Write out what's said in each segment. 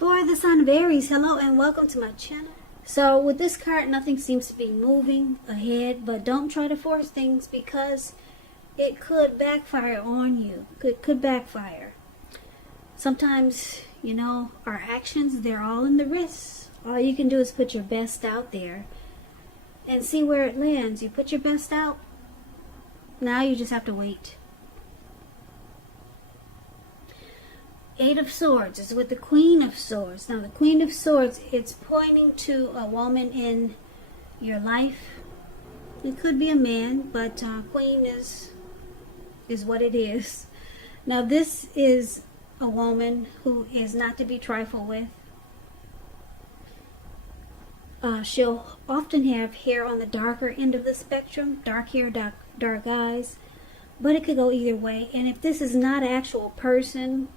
For the sign of Aries, hello and welcome to my channel. So with this card, nothing seems to be moving ahead, but don't try to force things because it could backfire on you. Could backfire. Sometimes, you know, our actions, they're all in the wrists. All you can do is put your best out there and see where it lands. You put your best out, now you just have to wait. Eight of Swords is with the Queen of Swords. Now the Queen of Swords, it's pointing to a woman in your life. It could be a man, but Queen is what it is. Now this is a woman who is not to be trifled with. She'll often have hair on the darker end of the spectrum, dark hair, dark eyes, but it could go either way. And if this is not an actual person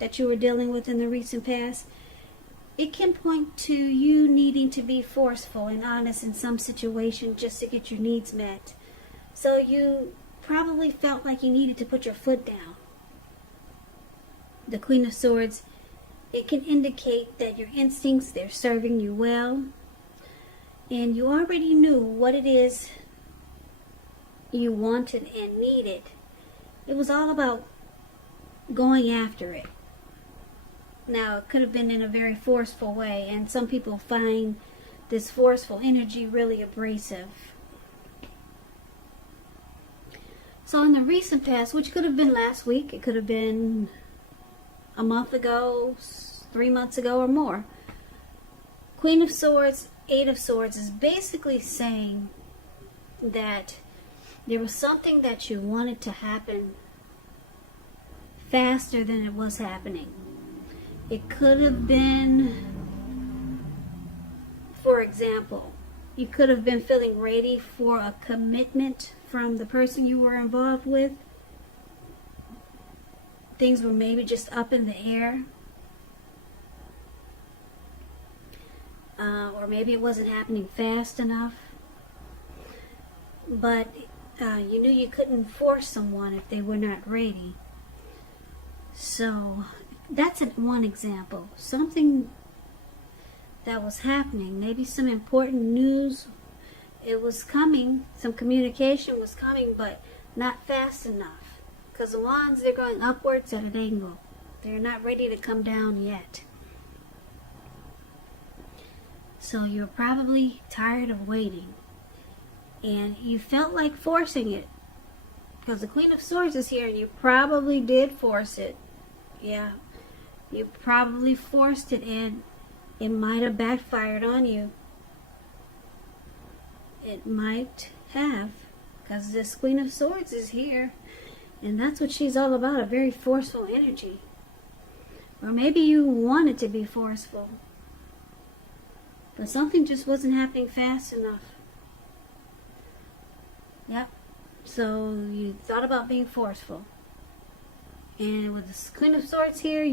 that you were dealing with in the recent past, it can point to you needing to be forceful and honest in some situation just to get your needs met. So you probably felt like you needed to put your foot down. The Queen of Swords, it can indicate that your instincts, they're serving you well, and you already knew what it is you wanted and needed. It was all about going after it. Now, it could have been in a very forceful way, and some people find this forceful energy really abrasive. So in the recent past, which could have been last week, it could have been a month ago, 3 months ago, or more, Queen of Swords, Eight of Swords is basically saying that there was something that you wanted to happen faster than it was happening. It could have been, for example, you could have been feeling ready for a commitment from the person you were involved with. Things were maybe just up in the air. Or maybe it wasn't happening fast enough. But you knew you couldn't force someone if they were not ready. So that's one example. Something that was happening, maybe some important news, it was coming, some communication was coming, but not fast enough. Because the wands, they're going upwards at an angle. They're not ready to come down yet. So you're probably tired of waiting. And you felt like forcing it. Because the Queen of Swords is here and you probably did force it. Yeah. You probably forced it and it might have backfired on you. It might have. Because this Queen of Swords is here. And that's what she's all about. A very forceful energy. Or maybe you wanted to be forceful. But something just wasn't happening fast enough. Yep. So you thought about being forceful. And with this Queen of Swords here,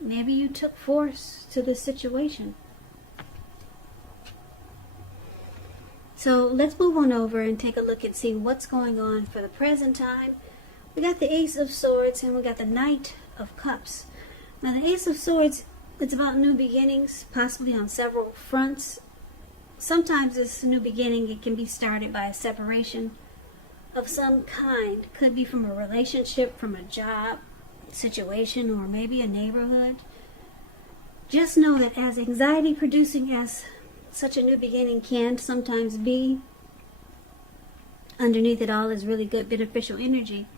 maybe you took force to the situation. So let's move on over and take a look and see what's going on for the present time. We got the Ace of Swords and we got the Knight of Cups. Now the Ace of Swords, it's about new beginnings, possibly on several fronts. Sometimes this new beginning, it can be started by a separation of some kind. Could be from a relationship, from a job situation, or maybe a neighborhood. Just know that as anxiety producing as such a new beginning can sometimes be, underneath it all is really good beneficial energy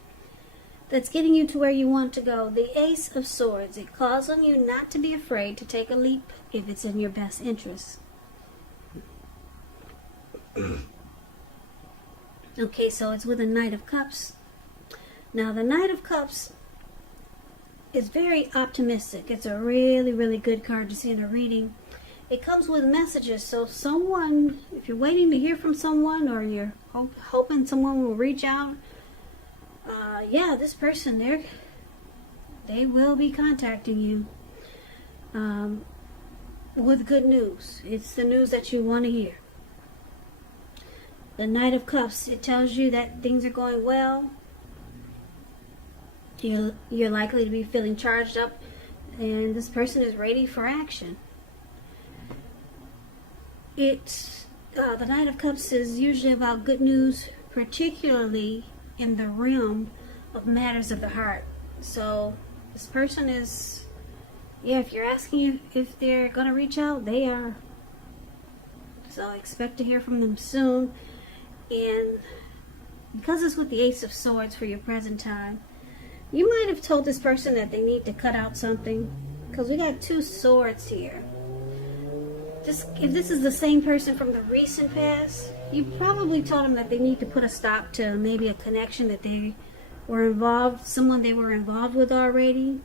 that's getting you to where you want to go. The Ace of Swords, it calls on you not to be afraid to take a leap if it's in your best interest. Okay, so it's with a Knight of Cups. Now the Knight of Cups is very optimistic. It's a really, really good card to see in a reading. It comes with messages. So someone, if you're waiting to hear from someone or you're hoping someone will reach out, yeah, this person, they will be contacting you with good news. It's the news that you want to hear. The Knight of Cups, it tells you that things are going well. You're likely to be feeling charged up and this person is ready for action. The Knight of Cups is usually about good news, particularly in the realm of matters of the heart. So this person is, if you're asking if they're going to reach out, they are. So expect to hear from them soon. And because it's with the Ace of Swords for your present time, you might have told this person that they need to cut out something, because we got 2 swords here. If this is the same person from the recent past, you probably told them that they need to put a stop to maybe a connection that they were involved, someone they were involved with already.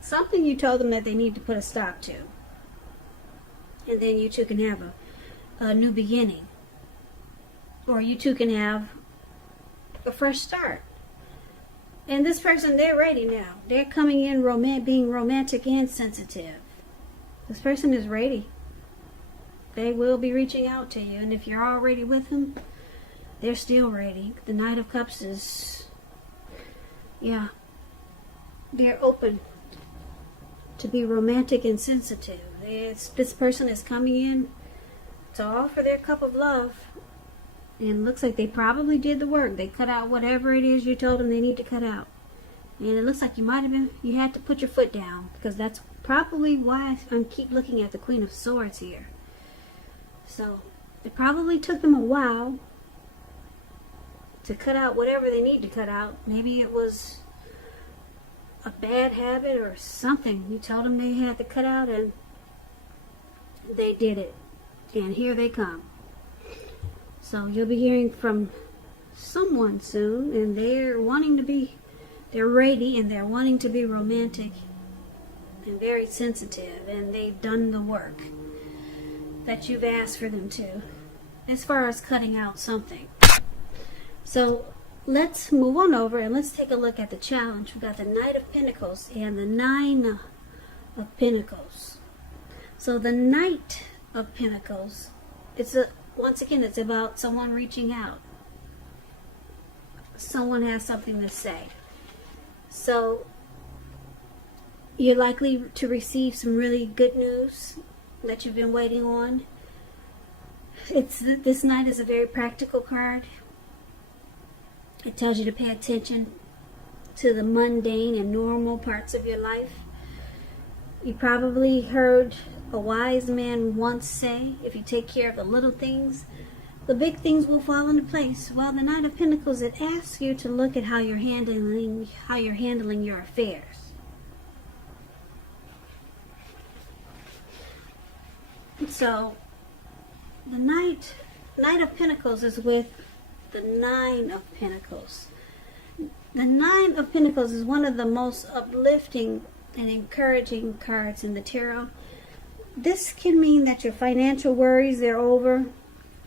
Something you told them that they need to put a stop to. And then you two can have a new beginning. Or you two can have a fresh start. And this person, they're ready now. They're coming in being romantic and sensitive. This person is ready. They will be reaching out to you. And if you're already with them, they're still ready. The Knight of Cups is, they're open to be romantic and sensitive. This person is coming in to offer their cup of love. And it looks like they probably did the work. They cut out whatever it is you told them they need to cut out. And it looks like you had to put your foot down, because that's probably why I keep looking at the Queen of Swords here. So it probably took them a while to cut out whatever they need to cut out. Maybe it was a bad habit or something you told them they had to cut out, and they did it. And here they come. So you'll be hearing from someone soon, and they're ready, and they're wanting to be romantic and very sensitive, and they've done the work that you've asked for them to, as far as cutting out something. So let's move on over and let's take a look at the challenge. We've got the Knight of Pentacles and the 9 of Pentacles. So the Knight of Pentacles, once again, it's about someone reaching out. Someone has something to say. So you're likely to receive some really good news that you've been waiting on. This Knight is a very practical card. It tells you to pay attention to the mundane and normal parts of your life. You probably heard a wise man once say, if you take care of the little things, the big things will fall into place. Well, the Knight of Pentacles, it asks you to look at how you're handling your affairs. So the Knight of Pentacles is with the 9 of Pentacles. The 9 of Pentacles is one of the most uplifting and encouraging cards in the tarot. This can mean that your financial worries, they're over,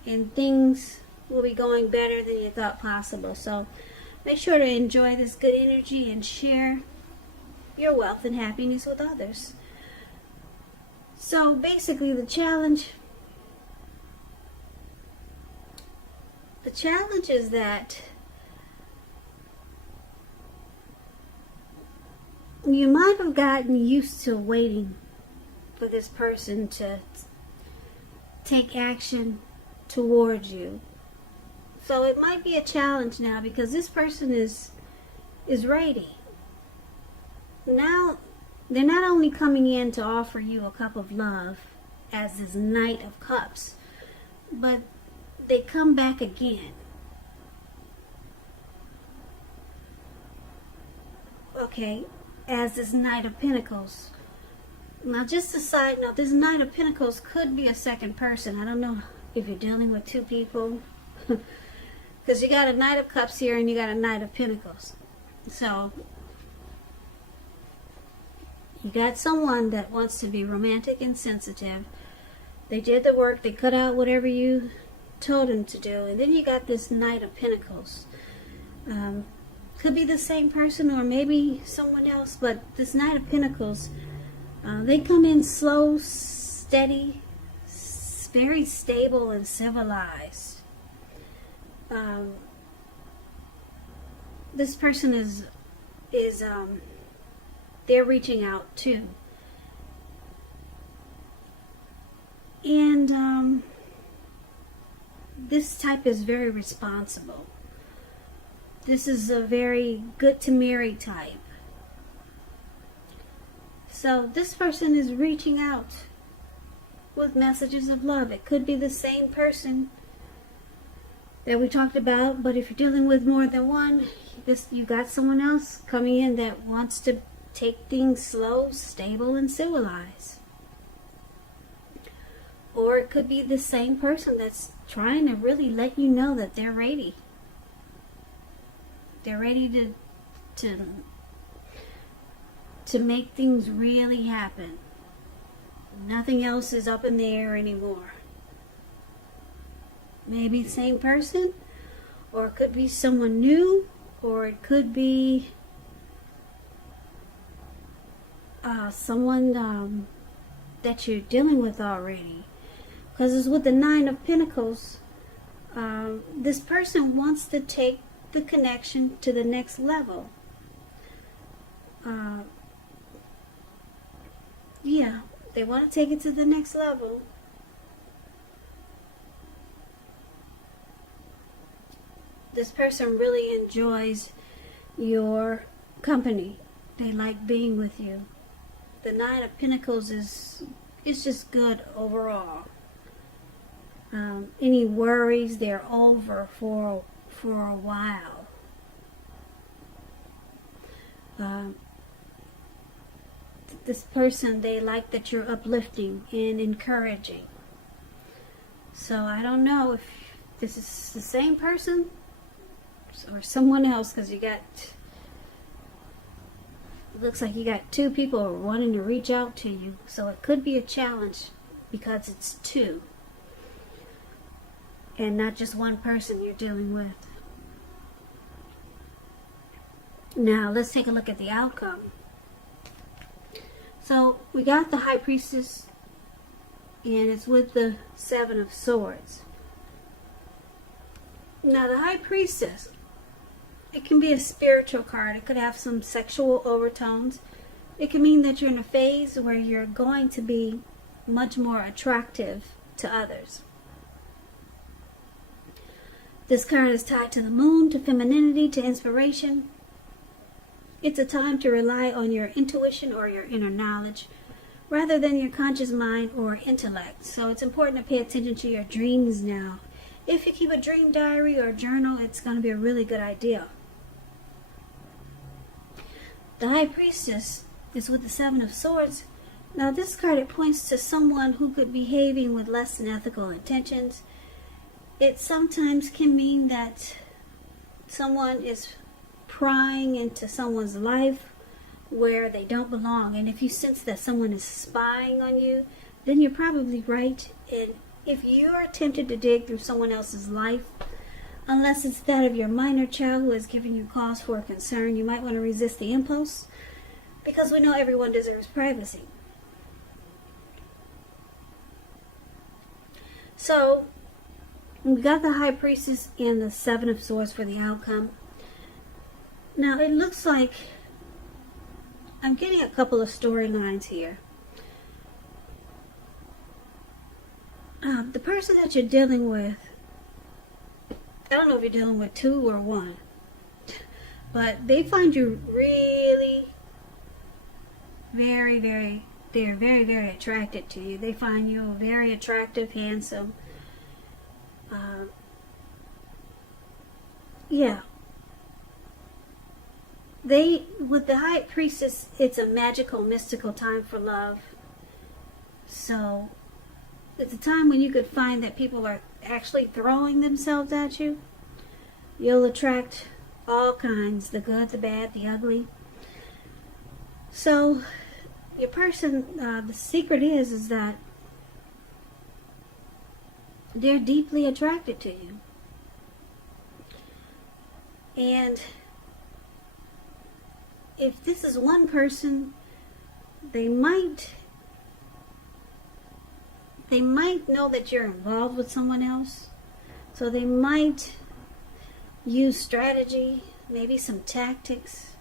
and things will be going better than you thought possible. So make sure to enjoy this good energy and share your wealth and happiness with others. So basically the challenge is that you might have gotten used to waiting for this person to take action towards you. So it might be a challenge now, because this person is ready. Now they're not only coming in to offer you a cup of love as this Knight of Cups, but they come back again. Okay, as this Knight of Pentacles. Now, just a side note, this Knight of Pentacles could be a second person. I don't know if you're dealing with 2 people, because you got a Knight of Cups here and you got a Knight of Pentacles. So you got someone that wants to be romantic and sensitive. They did the work. They cut out whatever you told them to do. And then you got this Knight of Pentacles. Could be the same person or maybe someone else, but this Knight of Pentacles, they come in slow, steady, very stable and civilized. This person is they're reaching out too. And this type is very responsible. This is a very good to marry type. So this person is reaching out with messages of love. It could be the same person that we talked about, but if you're dealing with more than one, you got someone else coming in that wants to take things slow, stable, and civilized. Or it could be the same person that's trying to really let you know that they're ready. They're ready to make things really happen. Nothing else is up in the air anymore. Maybe the same person, or it could be someone new, or it could be someone that you're dealing with already. Because it's with the Nine of Pentacles. This person wants to take the connection to the next level. Yeah, they want to take it to the next level. This person really enjoys your company. They like being with you. The Nine of Pentacles is just good overall. Any worries, they're over for a while. This person, they like that you're uplifting and encouraging. So I don't know if this is the same person or someone else, because it looks like you got two people wanting to reach out to you. So it could be a challenge because it's two and not just one person you're dealing with. Now let's take a look at the outcome. So we got the High Priestess, and it's with the Seven of Swords. Now the High Priestess, it can be a spiritual card. It could have some sexual overtones. It can mean that you're in a phase where you're going to be much more attractive to others. This card is tied to the moon, to femininity, to inspiration. It's a time to rely on your intuition or your inner knowledge rather than your conscious mind or intellect. So it's important to pay attention to your dreams now. If you keep a dream diary or journal, it's going to be a really good idea. The High Priestess is with the Seven of Swords. Now this card, it points to someone who could be behaving with less than ethical intentions. It sometimes can mean that someone is prying into someone's life where they don't belong. And if you sense that someone is spying on you, then you're probably right. And if you're tempted to dig through someone else's life, unless it's that of your minor child who has given you cause for concern, you might want to resist the impulse, because we know everyone deserves privacy. So we got the High Priestess and the Seven of Swords for the outcome. Now it looks like I'm getting a couple of storylines here. The person that you're dealing with, I don't know if you're dealing with two or one, but they find you really they're very, very attracted to you. They find you very attractive, handsome. With the High Priestess, it's a magical, mystical time for love. So it's a time when you could find that people are actually throwing themselves at you. You'll attract all kinds, the good, the bad, the ugly. So your person, the secret is that they're deeply attracted to you. And if this is one person, they might know that you're involved with someone else. So they might use strategy, maybe some tactics,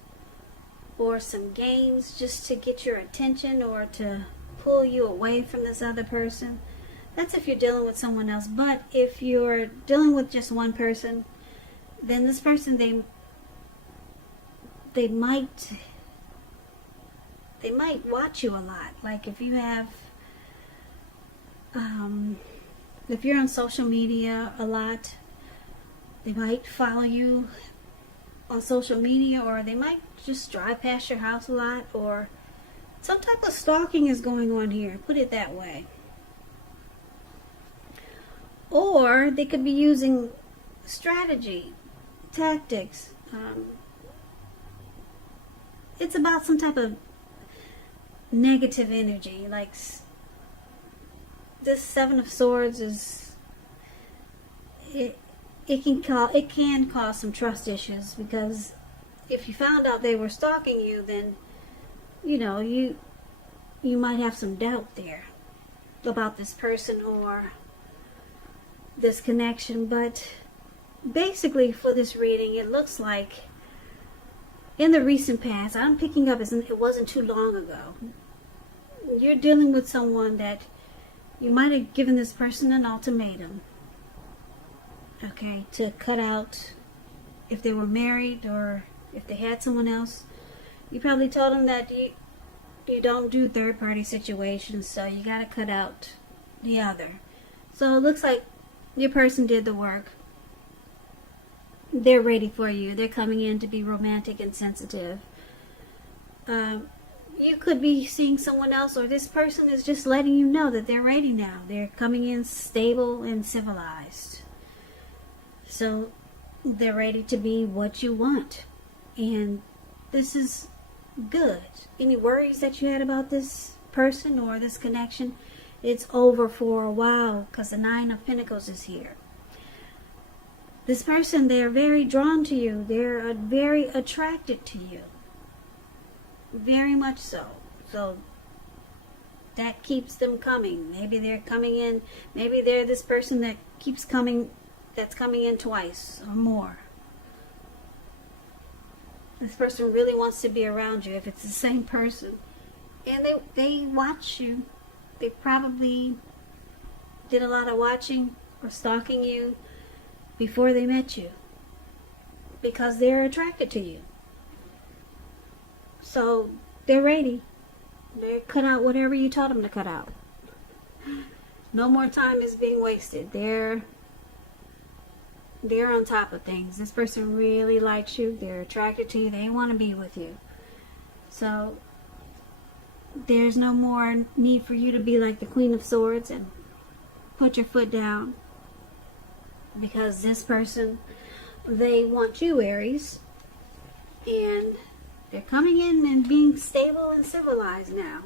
or some games just to get your attention or to pull you away from this other person. That's if you're dealing with someone else. But if you're dealing with just one person, then this person, they might watch you a lot. Like if you have if you're on social media a lot, they might follow you on social media, or they might just drive past your house a lot, or some type of stalking is going on here, put it that way. Or they could be using strategy, tactics. It's about some type of negative energy. Like this Seven of Swords is, it can cause some trust issues, because if you found out they were stalking you, then you might have some doubt there about this person or this connection. But basically for this reading, it looks like in the recent past, I'm picking up as it wasn't too long ago, you're dealing with someone that you might have given this person an ultimatum, okay, to cut out, if they were married or if they had someone else. You probably told them that you don't do third-party situations, so you got to cut out the other. So it looks like your person did the work. They're ready for you. They're coming in to be romantic and sensitive. You could be seeing someone else, or this person is just letting you know that they're ready now. They're coming in stable and civilized. So they're ready to be what you want. And this is good. Any worries that you had about this person or this connection, it's over for a while, because the Nine of Pentacles is here. This person, they're very drawn to you. They're very attracted to you. Very much so. So that keeps them coming. Maybe they're coming in. Maybe they're this person that keeps coming, that's coming in twice or more. This person really wants to be around you if it's the same person. And they watch you. They probably did a lot of watching or stalking you before they met you, because they're attracted to you. So they're ready. They cut out whatever you taught them to cut out. No more time is being wasted. They're on top of things. This person really likes you. They're attracted to you. They want to be with you. So there's no more need for you to be like the Queen of Swords and put your foot down, because this person, they want you, Aries, and they're coming in and being stable and civilized now.